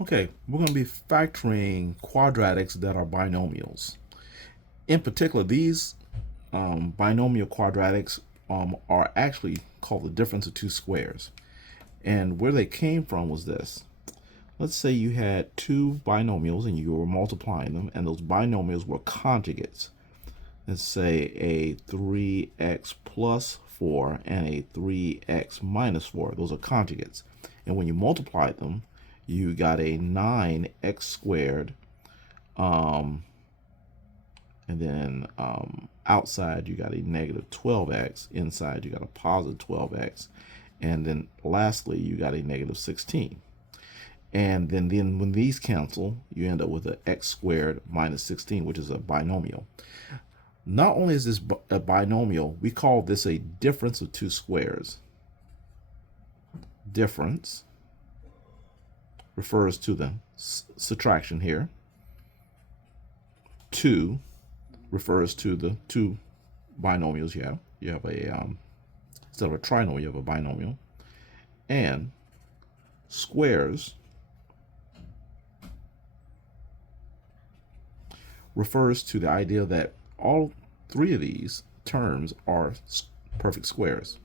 Okay, we're going to be factoring quadratics that are binomials. In particular, these binomial quadratics are actually called the difference of two squares. And where they came from was this. Let's say you had two binomials and you were multiplying them, and those binomials were conjugates. Let's say a 3x plus 4 and a 3x minus 4. Those are conjugates. And when you multiplied them, you got a 9x squared. And then outside you got a negative 12x. Inside you got a positive 12x. And then lastly, you got a negative 16. And then when these cancel, you end up with an x squared minus 16, which is a binomial. Not only is this a binomial, we call this a difference of two squares. Difference refers to the subtraction here. 2 refers to the two binomials you have. You have a, instead of a trinomial, you have a binomial. And squares refers to the idea that all three of these terms are perfect squares.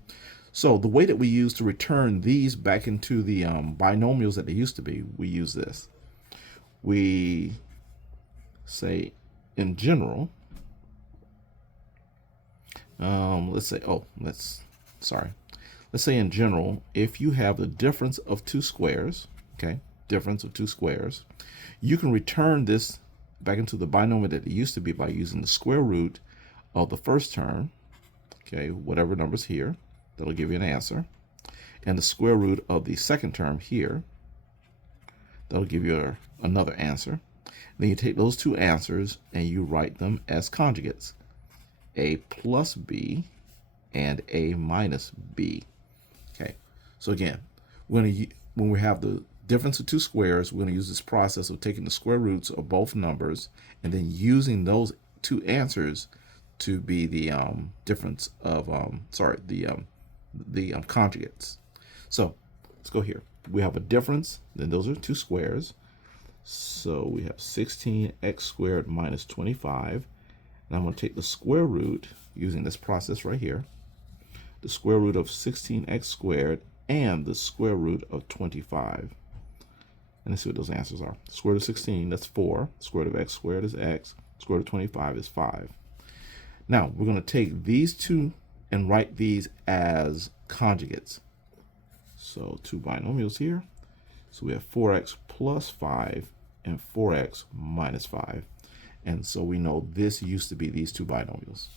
So the way that we use to return these back into the binomials that they used to be, we use this. We say in general, let's say in general, if you have the difference of two squares, okay, difference of two squares, you can return this back into the binomial that it used to be by using the square root of the first term, okay, whatever number's here, that'll give you an answer, and the square root of the second term here, that'll give you another answer. Then you take those two answers and you write them as conjugates, a plus b and a minus b. Okay, so again, when we have the difference of two squares, we're going to use this process of taking the square roots of both numbers and then using those two answers to be the difference of the conjugates. So let's go here. We have a difference, then those are two squares. So we have 16x squared minus 25. And I'm going to take the square root using this process right here. The square root of 16x squared and the square root of 25. And let's see what those answers are. Square root of 16, that's 4. Square root of x squared is x. Square root of 25 is 5. Now, we're going to take these two and write these as conjugates. So two binomials here. So we have 4x plus 5 and 4x minus 5. And so we know this used to be these two binomials.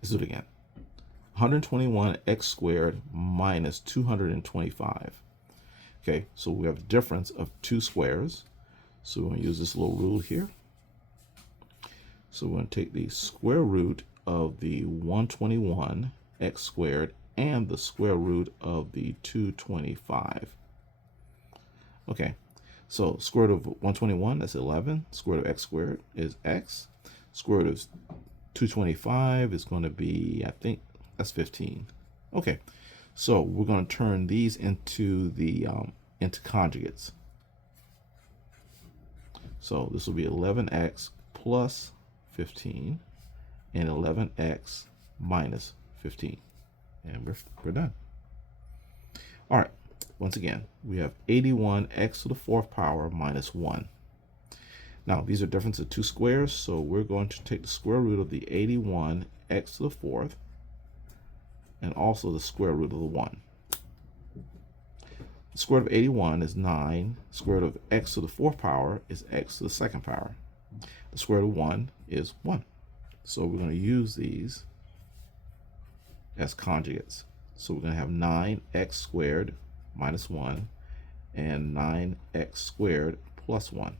Let's do it again. 121x squared minus 225. Okay, so we have a difference of two squares. So we're going to use this little rule here. So we're going to take the square root of the 121x squared and the square root of the 225. Okay, so square root of 121, that's 11. Square root of x squared is x. Square root of 225 is going to be, I think, that's 15. Okay, so we're going to turn these into the into conjugates. So this will be 11x plus 15 and 11x minus 15. And we're done. All right, once again, we have 81x to the fourth power minus 1. Now, these are difference of two squares, so we're going to take the square root of the 81x to the fourth and also the square root of the 1. The square root of 81 is 9. The square root of x to the fourth power is x to the second power. The square root of 1 is 1. So we're going to use these as conjugates. So we're going to have 9x squared minus 1 and 9x squared plus 1.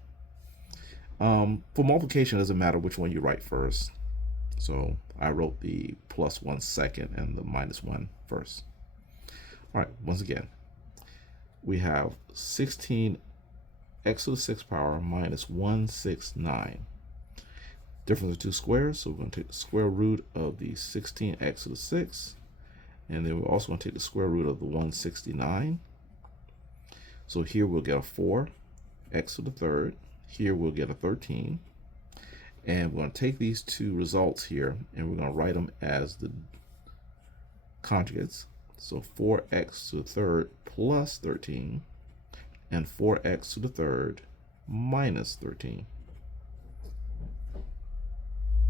For multiplication, it doesn't matter which one you write first. So I wrote the plus 1 second and the minus 1 first. All right, once again, we have 16x to the sixth power minus 169. Difference of two squares, so we're going to take the square root of the 16x to the sixth, and then we're also going to take the square root of the 169. So here we'll get a 4x to the third. Here we'll get a 13. And we're going to take these two results here and we're going to write them as the conjugates. So 4x to the third plus 13 and 4x to the third minus 13.